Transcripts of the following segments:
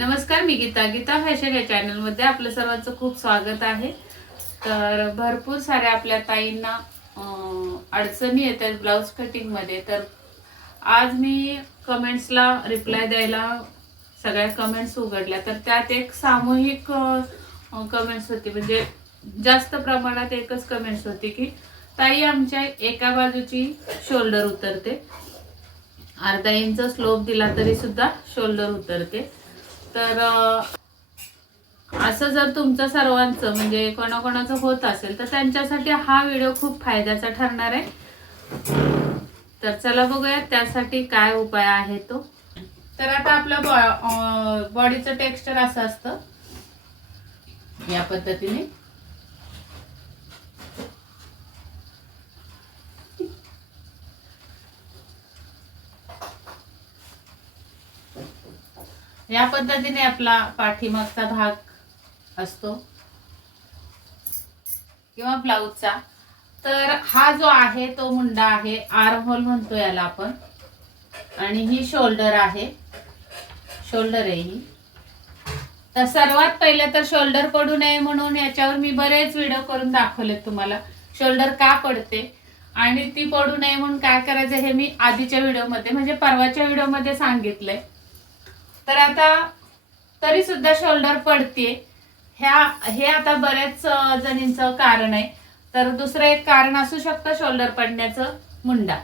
नमस्कार, मी गीता फॅशन या चॅनलमध्ये आपलं सर्वांचं खूप स्वागत आहे. तर भरपूर साऱ्या आपल्या ताईंना अडचणी येतात ब्लाऊज कटिंगमध्ये. तर आज मी कमेंट्सला रिप्लाय द्यायला सगळ्या कमेंट्स उघडल्या. तर त्यात एक सामूहिक कमेंट्स होती, म्हणजे जास्त प्रमाणात एकच कमेंट्स होती की ताई आमच्या एका बाजूची शोल्डर उतरते, अर्धा इंच स्लोप दिला तरी सुद्धा शोल्डर उतरते. तर असं जर तुमचं सर्वांचं म्हणजे कोणाकोणाचं होत असेल तर त्यांच्यासाठी हा व्हिडिओ खूप फायद्याचा ठरणार आहे. तर चला बघूया त्यासाठी काय उपाय आहे तो. तर आता आपलं बॉडीचं टेक्स्चर असं असतं या पद्धतीने. या पद्धतीने आपला पाठीमागचा भाग असतो किंवा ब्लाऊजचा. तर हा जो आहे तो मुंडा आहे, आर्म होल म्हणतो याला आपण, आणि ही शोल्डर आहे, शोल्डर आहे ही. तर सर्वात पहिले तर शोल्डर पडू नये म्हणून याच्यावर मी बरेच व्हिडिओ करून दाखवले तुम्हाला शोल्डर का पडते आणि ती पडू नये म्हणून काय करायचं हे मी आधीच्या व्हिडिओमध्ये म्हणजे परवाच्या व्हिडिओमध्ये सांगितलंय. तर आता तरी सुद्धा शोल्डर पडते हे आता बऱ्याच जणींचं कारण आहे. तर दुसरं एक कारण असू शकतं शोल्डर पडण्याचं मुंडा.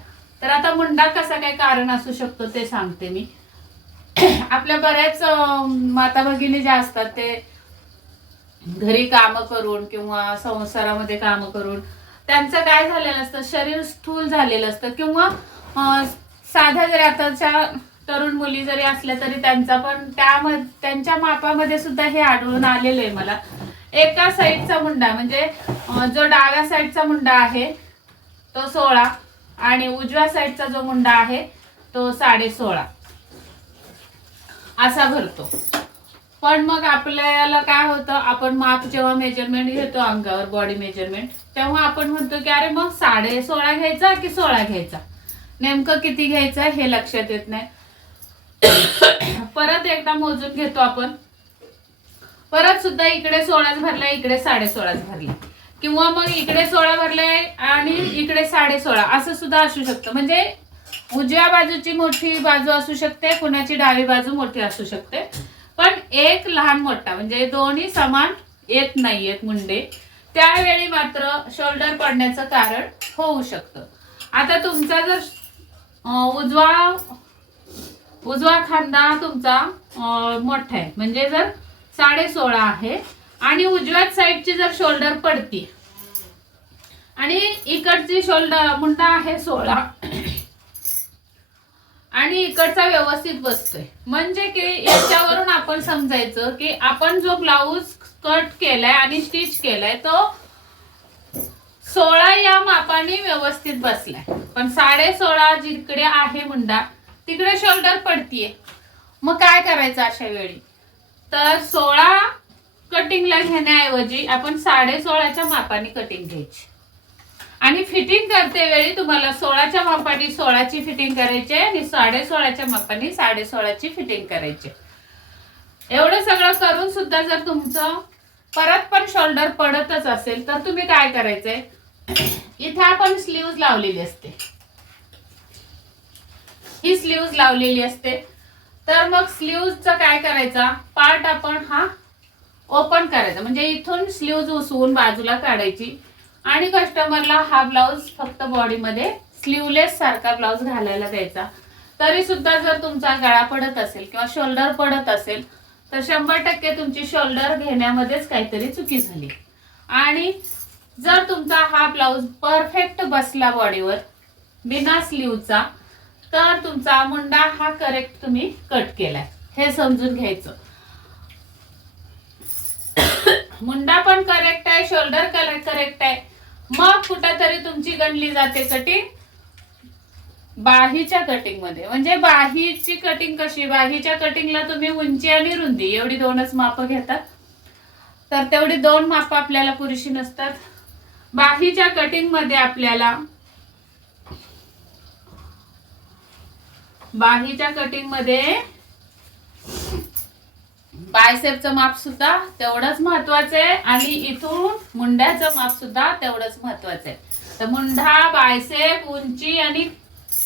तर आता मुंडा कसा काय कारण असू शकतो ते सांगते मी. आपल्या बऱ्याच माता भगिनी ज्या असतात ते घरी काम करून किंवा संसारामध्ये काम करून त्यांचं काय झालेलं असतं, शरीर स्थूल झालेलं असतं किंवा साध्या जरी आताच्या तरुण मुली जरी असल्या तरी त्यांचा पण त्यांच्या मापामध्ये सुद्धा हे आढळून आलेलं आहे मला. एका साईडचा मुंडा म्हणजे जो डाव्या साईडचा मुंडा आहे तो 16 आणि उजव्या साईडचा जो मुंडा आहे तो 16.5 असा भरतो. पण मग आपल्याला काय होतं, आपण माप जेव्हा मेजरमेंट घेतो अंगावर बॉडी मेजरमेंट तेव्हा आपण म्हणतो की अरे मग 16.5 घ्यायचा की 16 घ्यायचा, नेमकं किती घ्यायचं हे लक्षात येत नाही. परत एकदा मोजून घेतो आपण, परत सुद्धा इकडे 16 भरलाय, इकडे 16.5 भरले, किंवा मग इकडे 16 भरलाय आणि इकडे 16.5 असं सुद्धा असू शकतं. म्हणजे उजव्या बाजूची मोठी बाजू असू शकते, कुणाची डावी बाजू मोठी असू शकते, पण एक लहान मोठा म्हणजे दोन्ही समान येत नाहीयेत मुंडे. त्यावेळी मात्र शोल्डर पडण्याचं कारण होऊ शकतं. आता तुमचा जर उजवा खांदा तुमचा मोठा आहे म्हणजे जर 16.5 आहे आणि उजव्या साईडची जर शोल्डर पडती आणि इकडची शोल्डर मुंडा आहे 16 आणि इकडचा व्यवस्थित बसतोय, म्हणजे की याच्यावरून आपण समजायचं की आपण जो ब्लाऊज कट केलाय आणि स्टिच केलाय तो 16 या मापाने व्यवस्थित बसलाय. पण 16.5 जिकडे आहे मुंडा तिकडे शोल्डर पडतीये. मग काय करायचं अशा वेळी, तर 16 कटिंगला घेण्याऐवजी आपण 16.5च्या मापाने कटिंग घ्यायची आणि फिटिंग करते वेळी तुम्हाला 16च्या मापाने 16ची फिटिंग करायची आणि 16.5च्या मापाने 16.5ची फिटिंग करायची. एवढं सगळं करून सुद्धा जर तुमचं परत पण शोल्डर पडतच असेल तर तुम्ही काय करायचंय, इथे आपण स्लीव्ज लावलेली असते, ही स्लीव्ज लावलेली असते. तर मग स्लीव्जचा काय करायचा पार्ट आपण हा ओपन करायचा, म्हणजे इथून स्लीव्ज उसवून बाजूला काढायची आणि कस्टमरला हा ब्लाऊज फक्त बॉडीमध्ये स्लीवलेस सारखा ब्लाऊज घालायला द्यायचा. तरी सुद्धा जर तुमचा गळा पडत असेल किंवा शोल्डर पडत असेल तर 100% तुमची शोल्डर घेण्यामध्येच काहीतरी चुकी झाली. आणि जर तुमचा हा ब्लाऊज परफेक्ट बसला बॉडीवर बिना स्लीवचा तर तुमचा मुंडा हा करेक्ट तुम्ही कट केलाय हे समजून घ्यायचं. मुंडा पण करेक्ट आहे, शोल्डर करेक्ट आहे, मग कुठेतरी तुमची गणली जाते कटिंग बाहीच्या कटिंग मध्ये. म्हणजे बाहीची कटिंग कशी, बाहीच्या कटिंगला तुम्ही उंची आणि रुंदी एवढी दोनच माप घेतात, तर तेवढी 2 माप आपल्याला पुरेशी नसतात. बाहीच्या कटिंग मध्ये आपल्याला बायसेपचं माप सुद्धा तेवढंच महत्वाचं आहे आणि इथून मुंड्याचं माप सुद्धा तेवढंच महत्वाचं आहे. तर मुंढा, बायसेप, उंची आणि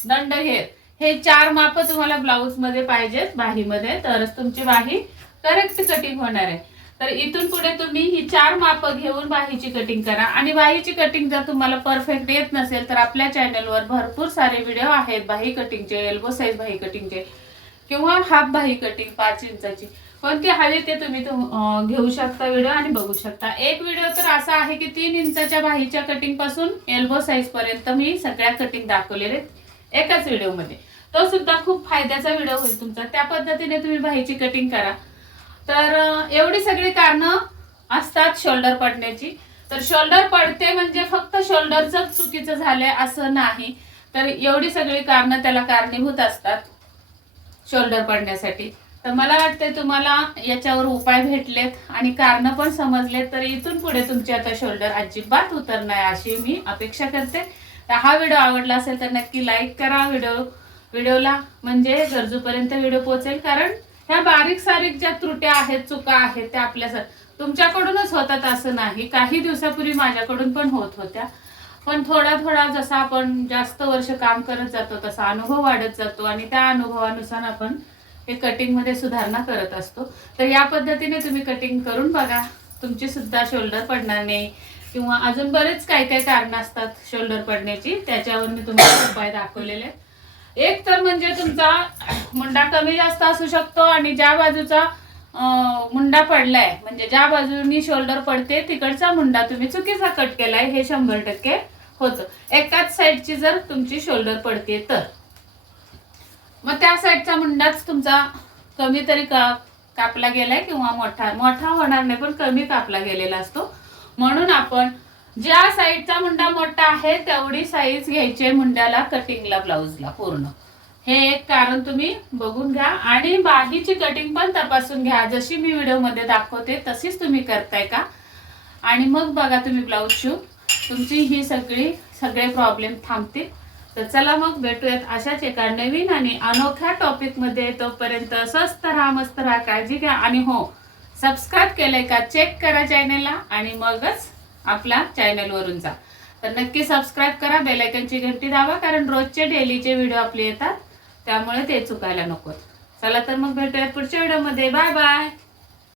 दंडघेर हे 4 माप तुम्हाला ब्लाऊज मध्ये पाहिजेत बाहीमध्ये, तरच तुमची बाही करेक्ट कटिंग होणार आहे. तर इथून पुढे तुम्ही ही 4 माप घेऊन बाहीची कटिंग करा. आणि बाहीची कटिंग जर तुम्हाला परफेक्ट येत नसेल तर आपल्या चॅनलवर भरपूर सारे व्हिडिओ आहेत बाही कटिंगचे, एल्बो साईज बाही कटिंगचे किंवा हाफ बाही कटिंग 5 इंचाची, कोणती हवी ते तुम्ही घेऊ शकता व्हिडिओ आणि बघू शकता. एक व्हिडिओ तर असा आहे की 3 इंचाच्या बाहीच्या कटिंग पासून एल्बो साईज पर्यंत मी सगळ्या कटिंग दाखवलेले एकाच व्हिडिओमध्ये. तो सुद्धा खूप फायद्याचा व्हिडिओ होईल तुमचा. त्या पद्धतीने तुम्ही बाहीची कटिंग करा. तर एवढी सगळी कारणं असतात शोल्डर पडण्याची. तर शोल्डर पडते म्हणजे फक्त शोल्डरचं चुकीचं झालंय असं नाही, तर एवढी सगळी कारणं त्याला कारणीभूत असतात शोल्डर पडण्यासाठी. तर मला वाटते तुम्हाला याच्यावर उपाय भेटलेत आणि कारणं पण समजलेत. तर इथून पुढे तुमची आता शोल्डर अजिबात उतरणार अशी मी अपेक्षा करते. तर हा व्हिडिओ आवडला असेल तर नक्की लाईक करा व्हिडिओला, म्हणजे गरजूपर्यंत व्हिडिओ पोहोचेल. कारण ह्या बारीक सारीक ज्या त्रुट्या आहेत, चुका आहेत, त्या आपल्या तुमच्याकडूनच होतात असं नाही. काही दिवसापूर्वी माझ्याकडून पण होत होत्या, पण थोडा थोडा जसा आपण जास्त वर्ष काम करत जातो तसा अनुभव वाढत जातो आणि त्या अनुभवानुसार आपण हे कटिंग मध्ये सुधारणा करत असतो. तर या पद्धतीने तुम्ही कटिंग करून बघा, तुमची सुद्धा शोल्डर पडणार नाही. किंवा अजून बरेच काही काही कारण असतात शोल्डर पडण्याची, त्याच्यावर मी तुम्हाला उपाय दाखवलेले. एक तर म्हणजे तुमचा मुंडा कमी जास्त असू शकतो आणि ज्या बाजूचा मुंडा पडलाय म्हणजे ज्या बाजूनी शोल्डर पडते तिकडचा मुंडा तुम्ही चुकीचा कट केलाय, हे 100% होतं. एकाच साईडची जर तुमची शोल्डर पडते तर मग त्या साईडचा मुंडाच तुमचा कमी तरी कापला गेलाय किंवा मोठा होणार नाही पण कमी कापला गेलेला असतो. म्हणून आपण ज्या साईडचा मुंडा मोठा आहे तेवढी साईज घ्यायची मुंड्याला, कटिंगला, ब्लाऊजला पूर्ण. हे एक कारण तुम्ही बघून घ्या आणि बाहीची कटिंग पण तपासून घ्या. जशी मी व्हिडिओ मध्ये दाखवते तशीच तुम्ही करताय का, आणि मग बघा तुम्ही ब्लाऊज शिवून तुमची ही सगळे प्रॉब्लेम थांबतील. तर चला मग भेटूयात अशाच एका नवीन आणि अनोख्या टॉपिक मध्ये. तोपर्यंत स्वस्त राहा, मस्त राहा, काळजी घ्या आणि हो, सबस्क्राईब केलंय का चेक करा चॅनलला आणि मगच आपल्या चॅनल वरून जा. तर नक्की सबस्क्राईब करा, बेल आयकॉनची घंटी दाबा, कारण रोजचे डेलीचे व्हिडिओ आपले येतात त्यामुळे ते चुकायला नको. चला तर मग भेटूयात पुढच्या व्हिडिओमध्ये. Bye bye.